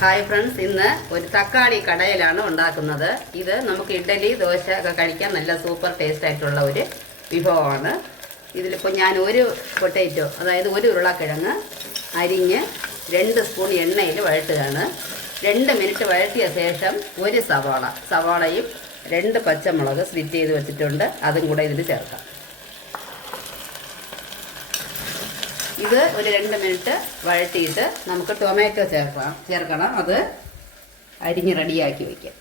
Hi friends, ഇന്ന് ഒരു തക്കാളി കടയിലാണ് ഉണ്ടാക്കുന്നത്. ഇത് നമുക്ക് ഇഡ്ഡലി ദോശ ഒക്കെ കഴിക്കാൻ നല്ല സൂപ്പർ ടേസ്റ്റ് ആയിട്ടുള്ള ഒരു വിഭവമാണ്. ഇതിലിപ്പോൾ ഞാൻ ഒരു പൊട്ടേറ്റോ, അതായത് ഒരു ഉരുളക്കിഴങ്ങ് അരിഞ്ഞ് 2 സ്പൂൺ എണ്ണയിൽ വഴട്ടുകയാണ്. 2 മിനിറ്റ് വഴറ്റിയ ശേഷം ഒരു സവാളയും 2 പച്ചമുളക് സ്ലിറ്റ് ചെയ്ത് വെച്ചിട്ടുണ്ട്. അതും കൂടെ ഇതിൽ ചേർക്കാം. ഇത് ഒരു 2 മിനിറ്റ് വഴറ്റിയിട്ട് നമുക്ക് ടൊമാറ്റോ ചേർക്കണം. അത് അരിഞ്ഞ് റെഡിയാക്കി വയ്ക്കാം.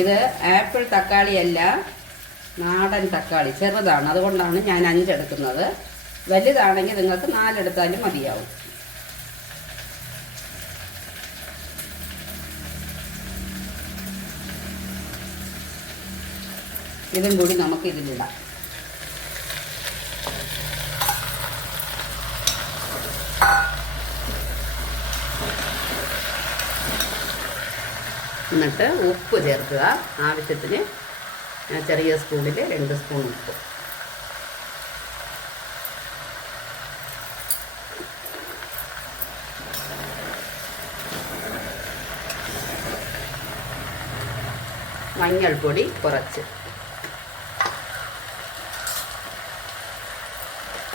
ഇത് ആപ്പിൾ തക്കാളിയല്ല, നാടൻ തക്കാളി ചെറുതാണ്. അതുകൊണ്ടാണ് ഞാൻ 5 എടുക്കുന്നത്. വലുതാണെങ്കിൽ നിങ്ങൾക്ക് 4 എടുത്താലും മതിയാവും. ഇതും കൂടി നമുക്ക് ഇതിലിടാം. എന്നിട്ട് ഉപ്പ് ചേർക്കുക. ആവശ്യത്തിന് ചെറിയ സ്പൂണിൽ 2 സ്പൂൺ ഉപ്പ്. മഞ്ഞൾപ്പൊടി കുറച്ച്,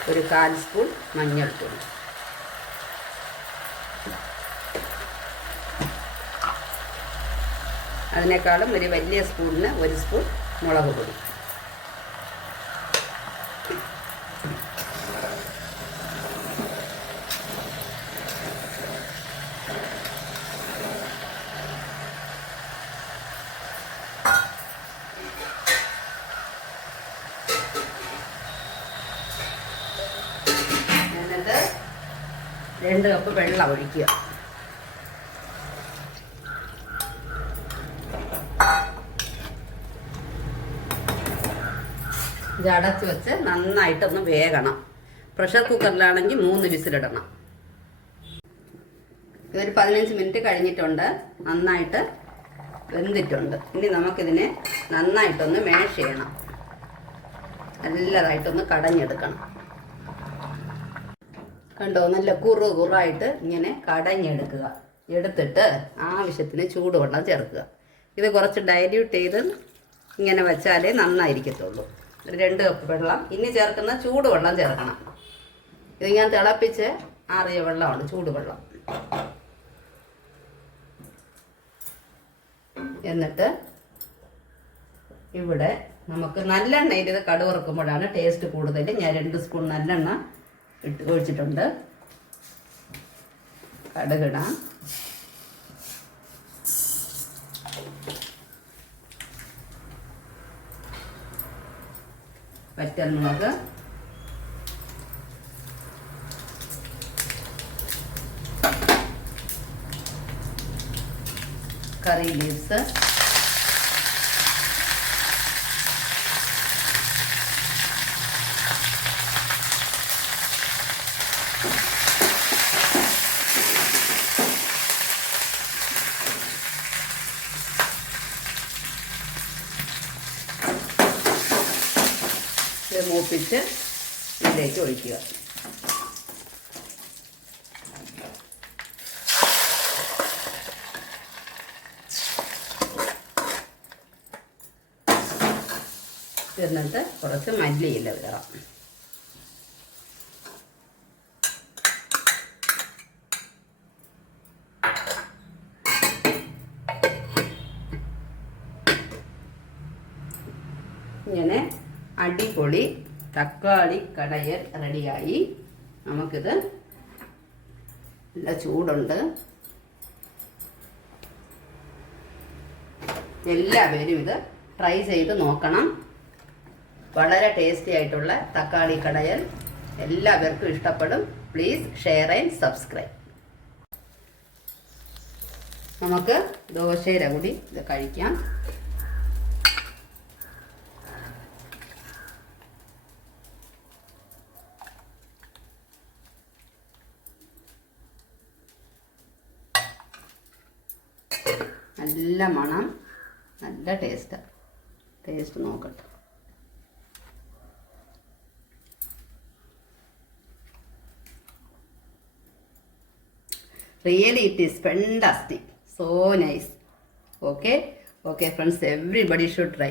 ഒരു 1/4 സ്പൂൺ മഞ്ഞൾപ്പൊടി. അതിനേക്കാളും ഒരു വലിയ സ്പൂണിന് 1 സ്പൂൺ മുളക് പൊടി. എന്നിട്ട് 2 കപ്പ് വെള്ളം ഒഴിക്കുക. ഇത് അടച്ച് വെച്ച് നന്നായിട്ടൊന്ന് വേകണം. പ്രഷർ കുക്കറിലാണെങ്കിൽ 3 വിസിലിടണം. ഇതൊരു 15 മിനിറ്റ് കഴിഞ്ഞിട്ടുണ്ട്. നന്നായിട്ട് വെന്തിട്ടുണ്ട്. ഇനി നമുക്കിതിനെ നന്നായിട്ടൊന്ന് മാഷ് ചെയ്യണം. നല്ലതായിട്ടൊന്ന് കടഞ്ഞെടുക്കണം. കണ്ടോ, നല്ല കുറായിട്ട് ഇങ്ങനെ കടഞ്ഞെടുക്കുക. എടുത്തിട്ട് ആവശ്യത്തിന് ചൂടുവെള്ളം ചേർക്കുക. ഇത് കുറച്ച് ഡൈല്യൂട്ട് ചെയ്ത് ഇങ്ങനെ വെച്ചാലേ നന്നായിരിക്കത്തുള്ളൂ. ഒരു 2 കപ്പ് വെള്ളം. ഇനി ചേർക്കുന്ന ചൂടുവെള്ളം ചേർക്കണം. ഇത് ഞാൻ തിളപ്പിച്ച് ആറിയ വെള്ളമാണ്, ചൂടുവെള്ളം. എന്നിട്ട് ഇവിടെ നമുക്ക് നല്ലെണ്ണയിൽ ഇത് കടുവറുക്കുമ്പോഴാണ് ടേസ്റ്റ് കൂടുതൽ. ഞാൻ 2 സ്പൂൺ നല്ലെണ്ണ ഒഴിച്ചിട്ടുണ്ട്. കടുകിടാം. വറ്റൽമുളക്, കറി ലീവ്സ്, മൂപ്പിച്ച് ഇതിലേക്ക് ഒഴിക്കുക. എന്നിട്ട് കുറച്ച് മല്ലിയില വിടണം. ഇങ്ങനെ അടിപൊളി തക്കാളി കടയൽ റെഡിയായി. നമുക്കിത് നല്ല ചൂടുണ്ട്. എല്ലാവരും ഇത് ട്രൈ ചെയ്ത് നോക്കണം. വളരെ ടേസ്റ്റി ആയിട്ടുള്ള തക്കാളി കടയൽ എല്ലാവർക്കും ഇഷ്ടപ്പെടും. Please share and subscribe. നമുക്ക് ദോശയുടെ കൂടി ഇത് കഴിക്കാം. നല്ല മണം, നല്ല ടേസ്റ്റ് നോക്കട്ടെ. Really it is fantastic, so nice. Okay, friends, everybody should try.